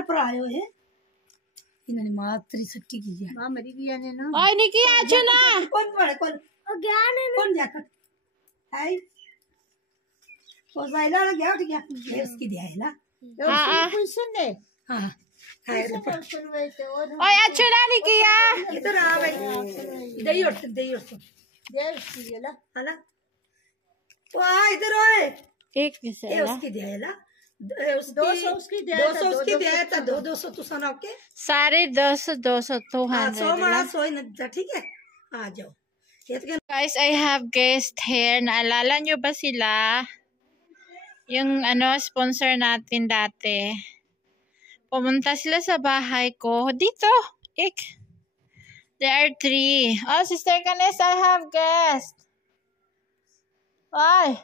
बार पर आयो है इन्होंने मातरी सट्टी की है मां मरी गई ने ना ओए निकी आछो ना कौन पड़े कौन ज्ञान कौन जाकर है वो जाइला ना गया उठ गया ये उसकी दिया है ना हां कोई सुन ले हां खाए तो ओए आछो ना निकी आ इधर आ भाई दही और दे उसकी ये ला है ना तो आ इधर ओए एक किसे ये उसकी दिया है ना 200 उसकी दिया 200 उसकी दिया है तो 200 तू सुना के सारे 200 200 हाँ 100 200 मारा 100 ही ठीक है आ जाओ Guys, I have guest here. Naalala nyo ba sila? Yung sponsor natin dati. Pumunta sila sa bahay ko. Dito. There are 3. Oh, Sister Canes, I have guest. Ay.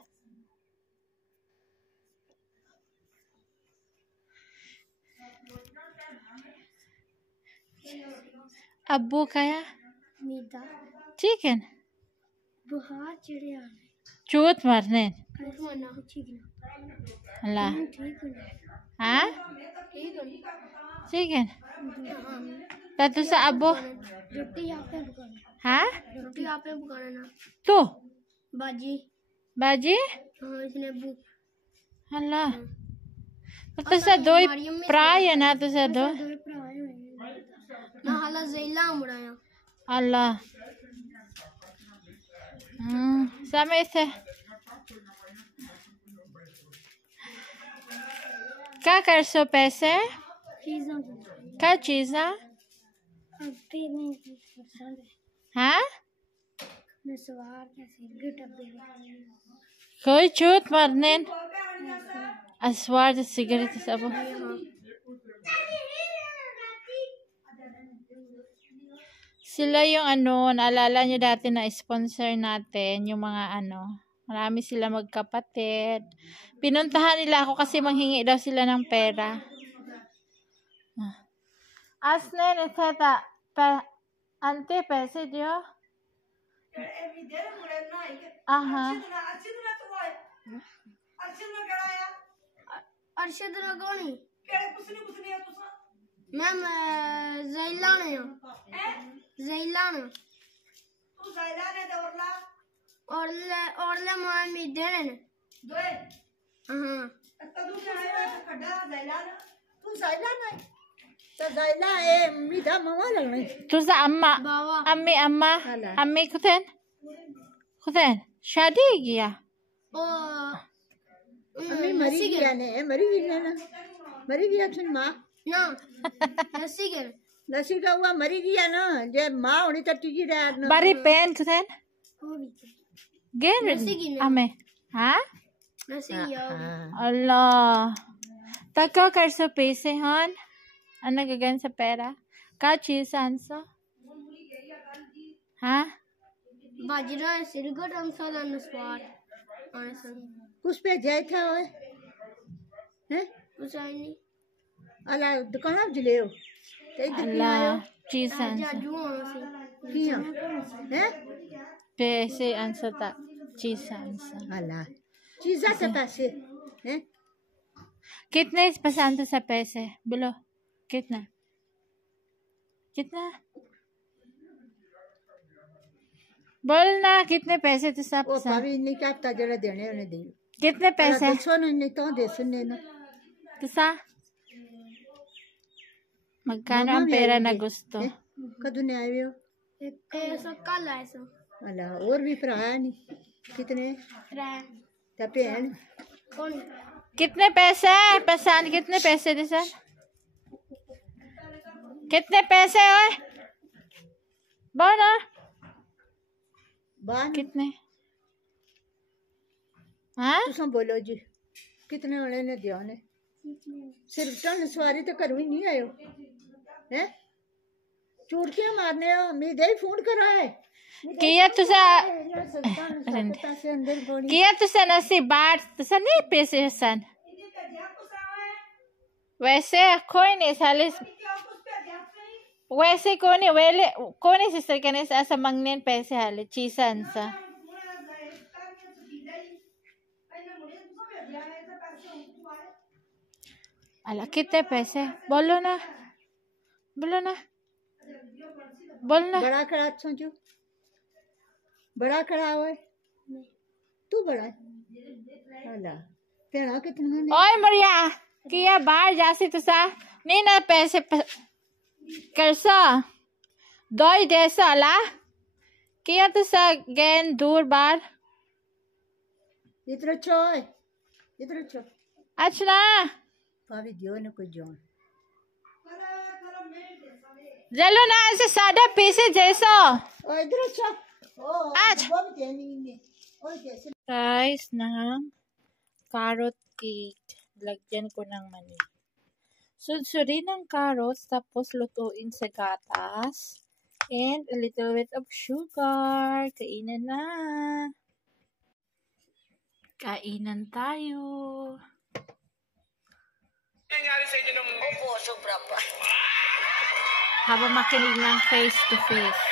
Abu kaya? मीठा Chicken. बुखार चढ़े आ Chut marne. ना ठीक ना Allah. ठीक है Ha? ठीक है Chicken. Tato sa abo. रोटी यहाँ पे पकाना Ha? रोटी यहाँ पे पकाना ना Tu. बाजी Baji? हाँ इसने book Allah. Tato sa doy praya na to sa do. ना हाला ज़ैला मुड़ाया Allah. Sama ise. क्या कर सो पैसे? चीज़ों क्या चीज़ है? अभी नहीं पसंद है हाँ? मैं सवार कैसे गिटार पे कोई चूत मरने aswar de sigaret sabo. Sila yung naalala nyo dati na sponsor natin, yung mga marami sila magkapatid. Pinuntahan nila ako kasi manghingi daw sila ng pera. Asnen, etcetera. Ante, पैसे दियो? Aha. अरशद रगोनी मैम ज़ैला ने और ले मामी देने ने हाँ तू ज़ैला ना तो ज़ैला ए मीठा मामा लगना तुझा अम्मा बाबा अम्मी खुदेन शादी किया ओ अम्मी मरी गया ने ना मरी गया फिर माँ ना नसी का हुआ मरी गया ना जे माँ होनी तो टिकी रहा ना बारी पेन खुदेन गेन अम्मे हाँ Allah. Taka karso pese han. Ano gagan sa pera? Ka chisan sa? Ha? बाजरा सिरगट अंसा दा स्वाद कुछ पे जाए था वो हैं उसानी अला दुकान आप जिले हो Allah. Chisan sa. किया हैं Pese ansa ta. Chisan sa. अला चीज़ा के पैसे हैं कितने पसंद सा पैसे बोलो कितना बोलना कितने पैसे तो सब वो भाभी नहीं कहता जरा देने उन्हें दे कितने पैसे सोने नहीं तो दे सुनने ना तो सा magkano ang pera na gusto कदों ने आए हो ऐसा कल ऐसा अला और भी भरा नहीं कितने तपे हैं कौन कितने पैसे पसंद कितने पैसे दे सर कितने पैसे है बोला बान कितने हाँ तुम बोलो जी कितने वाले ने दिया ने सिर्फ टन सवारी तो करूँ ही नहीं आयो हैं चूड़कियां मारने हो मैं दे फोन करा है किया तुझे नसी बात तुझे नहीं पैसे सन वैसे कोई नहीं साले वैसे कोणी वेले कोणी सिस्टर कने असं मंगनेन पैसे आले चीसांचा Ala, kite पैसे बोलो ना बोलो ना बोलना बड़ा खड़ा सोचो बड़ा खड़ा हुआ तू बड़ा अला तेरा कितना ने ओए मरिया किया बाहर जासी तुसा नहीं ना पैसे करसा दोई देसा अला किया तुसा गेन दूर बार इधर छोय इधर छो अच्छा पावी दियो ने कोई जोन चलो ना ऐसे सादा पीसे जैसा ओ इधर छो ओ आज वो भी देनी ने ओ कैसे guys ng carrot cake. Lagyan ko ng mani. Sudsurin ng carrots tapos lutuin sa gatas. And a little bit of sugar. Kainan na. Kainan tayo. Nangyari sa inyo nung... Opo, sobra pa. Habang makinig ng face to face.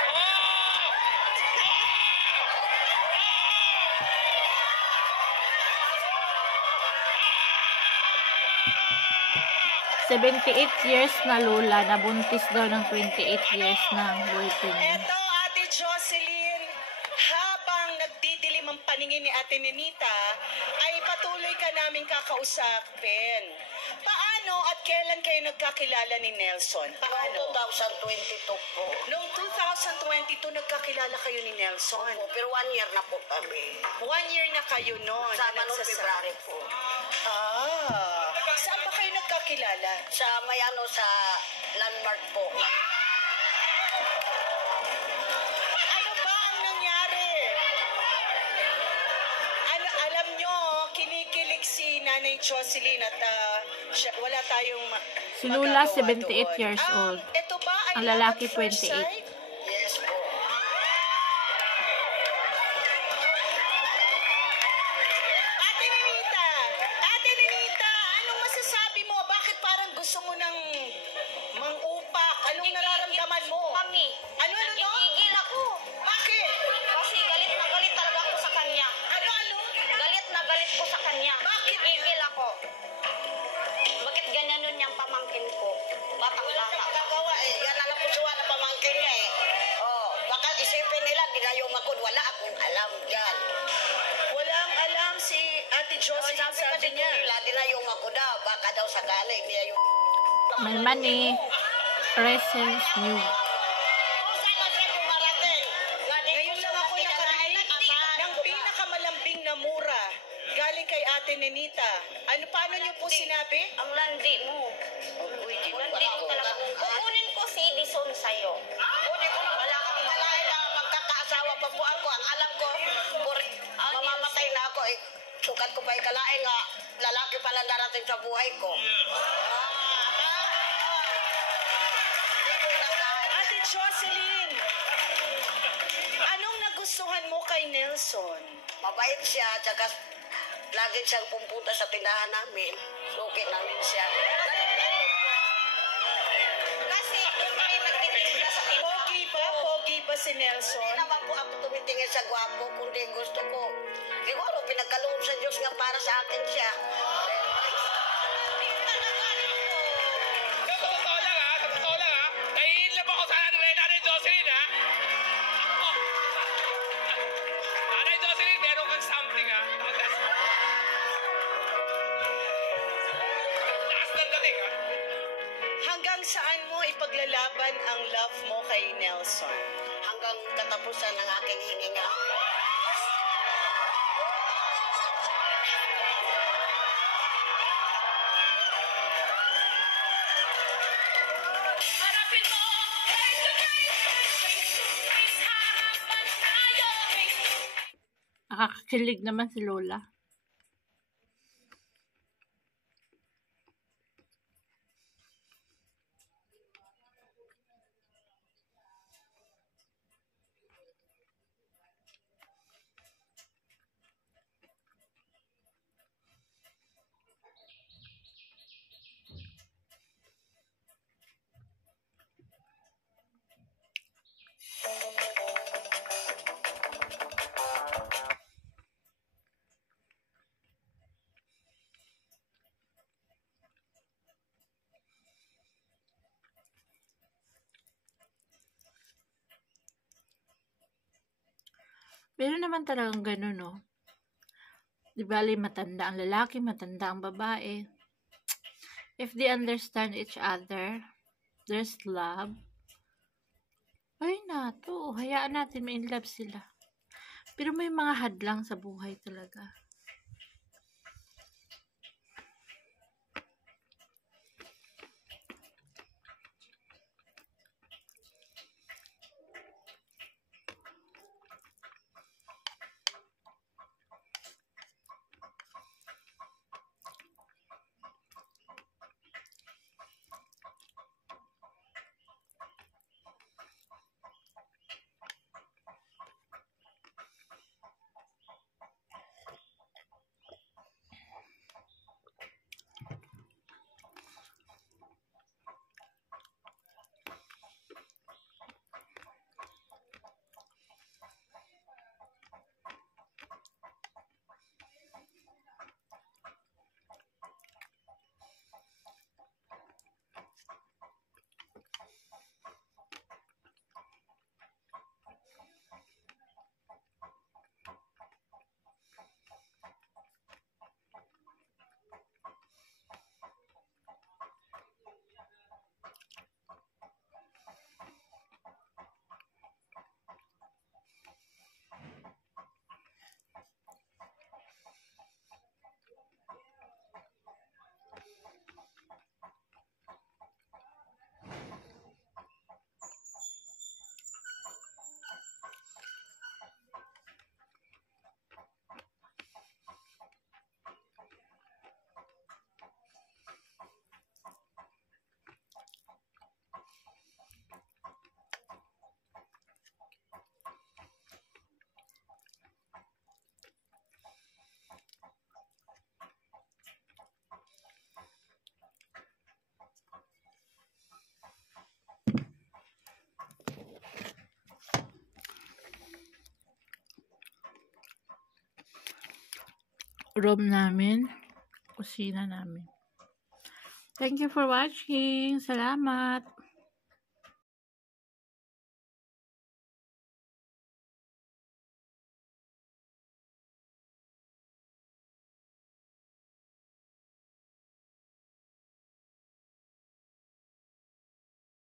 $78 na lola, nabuntis daw ng 28 years ng boyfriend. Eto, Ate Jocelyn, habang nagdidilim ang paningin ni Ate Nenita, ay patuloy ka naming kakausapin. Paano at kailan kayo nagkakilala ni Nelson? Paano? 2022 po. Noong 2022, nagkakilala kayo ni Nelson. Opo, pero 1 year na po kami. 1 year na kayo noon. Sa noong February po. Saan ba kayo nagkakilala? Sa may sa landmark po. Ano ba ang nangyari? Alam nyo, kinikilig si Nanay Jocelyn at wala tayong Si Lula, magagawa 78 doon. years old. Ito ba ay Ang lalaki, love at first 28. sight? Yes po. Ate Nenita, anong masasabi mo? Bakit parang gusto mo ng mang-upak? Anong nararamdaman mo? Mami, Ano? nagigigil ako. Bakit? Kasi galit na galit talaga ako sa kanya. Ano? Galit na galit ko sa kanya. Bakit? Nagigil ako. Bakit ganyan nun yung pamangkin ko? Batang-bata. Magagawa yan alam ko suwa na pamangkin niya Oh, baka isipin nila, dinayong makod. Wala akong alam yan. Walang alam si Ate Jocelyn, sabi niya. Nila, dinayong ako daw. Baka daw sa galing niya yung... May money. Presents new. Kung saan na siya dumarating? Nga di Ngayon lang ako nakarinig ng pinakamalambing na mura galing kay Ate Nenita. Paano niyo po sinabi? Ang landi mo. Uy, di Landi mo talaga. Kukunin ko si Edison sa'yo. Hindi ko na wala kang malain na magkakaasawa pa po ako. Ang alam ko, mamamatay na ako. Sukat ko pa ikalain nga, lalaki pala darating sa buhay ko. Ate Jocelyn, anong nagustuhan mo kay Nelson? Mabait siya, tsaka lagi siyang pumpunta sa tindahan namin. Suki namin siya. Kasi doon kayo nagtitinda sa tindahan. Pogi ba si Nelson? Hindi naman po ako tumitingin sa gwapo, kundi gusto ko. Siguro, pinagkaloob sa Diyos nga para sa akin siya. Sa totoo lang nai-inlove ako sa Nanay Jocelyn Nanay Jocelyn, meron kang something Taas ng dating Hanggang saan mo ipaglalaban ang love mo kay Nelson? Hanggang katapusan ng aking hininga. Harapin mo, face to face harapan tayo, Nakakakilig naman si Lola. Pero naman talagang ganun, no? Di bali matanda ang lalaki, matanda ang babae. If they understand each other, there's love. Ay na to, hayaan natin ma-inlove sila. Pero may mga hadlang sa buhay talaga. Room namin, kusina namin. Thank you for watching. Salamat.